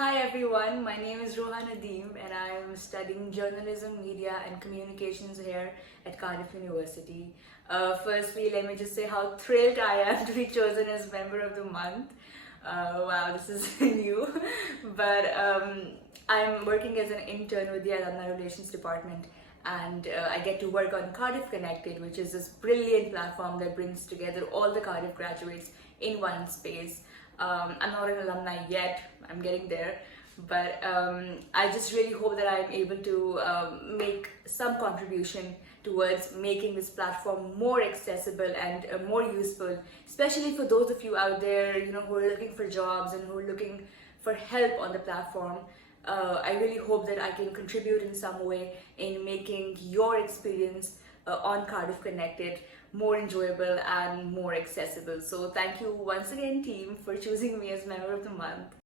Hi everyone, my name is Roha Nadeem and I am studying journalism, media and communications here at Cardiff University. Firstly, let me just say how thrilled I am to be chosen as Member of the Month. Wow, this is new. But I'm working as an intern with the Alumni Relations Department and I get to work on Cardiff Connected, which is this brilliant platform that brings together all the Cardiff graduates in one space. I'm not an alumni yet, I'm getting there, but I just really hope that I'm able to make some contribution towards making this platform more accessible and more useful, especially for those of you out there, who are looking for jobs and who are looking for help on the platform. I really hope that I can contribute in some way in making your experience on Cardiff Connected more enjoyable and more accessible. So thank you once again, team, for choosing me as Member of the Month.